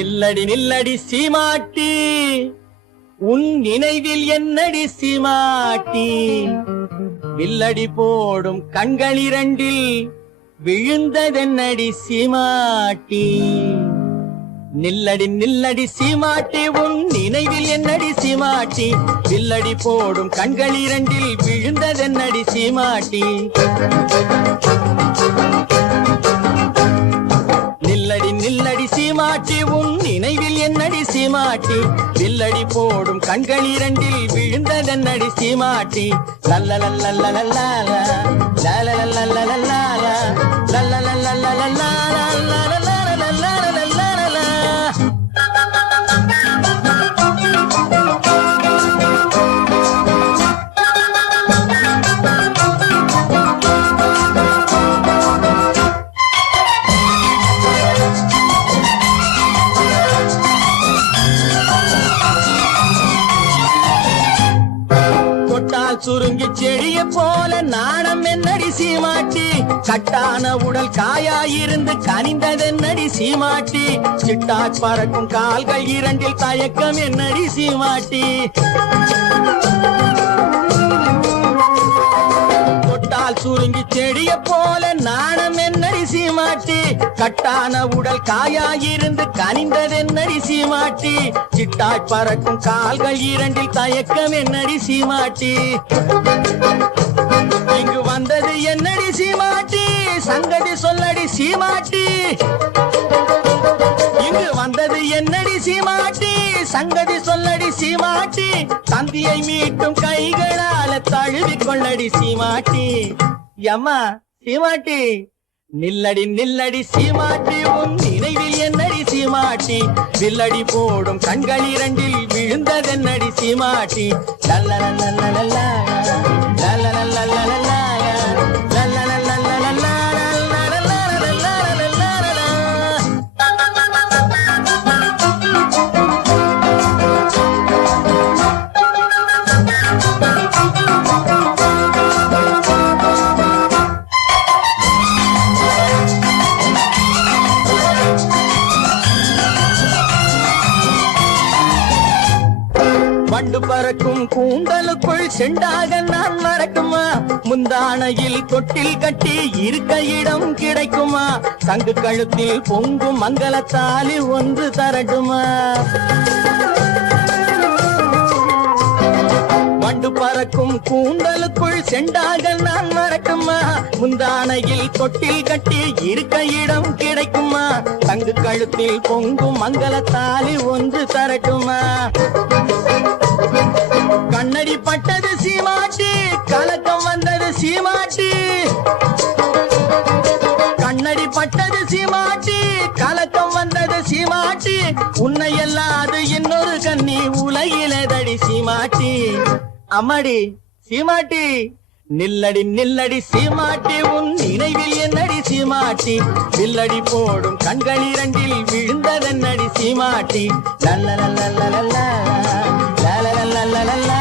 நில்லடி நில்லடி சீமாட்டி, உன் நினைவில் என்னடி சீமாட்டி, வில்லடி போடும் கண்களிரண்டில் விழுந்ததென்னடி சீமாட்டி. நில்லடி நில்லடி சீமாட்டி, உன் நினைவில் என்னடி சீமாட்டி, வில்லடி போடும் கண்களிரண்டில் விழுந்ததென்னடி சீமாட்டி. நில்லடி நில்லடி சீமாட்டி, உன் நினைவில் என்னடி சீமாட்டி, வில்லடி போடும் கண்களிரண்டில் விழுந்ததென்னடி சீமாட்டி. லல்லலல்லல்லலல்லா லல்லலல்லல்லல்லா லல்லலல்லல்லல்லா. சுருங்கி செடிய போல நாணம் என்னடி சீமாட்டி, கட்டான உடல் காயாயிருந்து கனிந்ததென்னடி சீமாட்டி, சிட்டாச் பறக்கும் கால்கள் இரண்டில் தயக்கம் என்னடி சீமாட்டி. சுருங்கி செடிய போல நாணம் என்னடி சீமாட்டி, கட்டான உடல் காயாயிருந்து கனிந்ததென்னடி சீமாட்டி, சிட்டாய் பறக்கும் கால்கள் இரண்டில் தயக்கம் என்னடி சீமாட்டி. இங்கு வந்தது என்னடி சீமாட்டி, சங்கதி சொல்லடி சீமாட்டி. இங்கு வந்தது என்னடி சீமாட்டி, சங்கதி சொல்லடி சீமாட்டி. தந்தியை மீட்டும் கைகளால தழுவி கொள்ளடி சீமாட்டி. யம்மா சீமாட்டி, நில்லடி நில்லடி சீமாட்டி, உன் நினைவில் என்னடி சீமாட்டி, வில்லடி போடும் கண்களிரண்டில் விழுந்ததென்னடி சீமாட்டி. லல்லலல்லல்லல்லா லல்லலல்லல்லல்லா லல்லலல்லல்லல்லா. வண்டு பறக்கும் கூந்தலுக்குள் செண்டாக நான் மறக்குமா, முந்தானையில் தொட்டில் கட்டி இருக்க இடம் கிடைக்குமா, சங்கு கழுத்தில் பொங்கும் மங்களத்தாலி ஒன்று தரட்டுமா. வண்டு பறக்கும் கூந்தலுக்குள் செண்டாக நான் மறக்குமா, முந்தானையில் தொட்டில் கட்டி இருக்க இடம் கிடைக்குமா, சங்கு கழுத்தில் பொங்கும் மங்களத்தாலி ஒன்று தரட்டுமா. கண்ணடி பட்டது சீமாட்டி, கலக்கம் வந்தது சீமாட்டி, கண்ணடி பட்டது சீமாட்டி, கலக்கம் வந்தது சீமாட்டி, உன்னை எல்லாது இன்னொரு கண்ணி உலகிலதடி சீமாட்டி. அம்மாடி சீமாட்டி, நில்லடி நில்லடி சீமாட்டி, உன் நினைவில் என்னடி சீமாட்டி, வில்லடி போடும் கண்களிரண்டில் விழுந்ததென்னடி சீமாட்டி. லல்லலல்லல்லல்லா லல்லலல்லல்லா.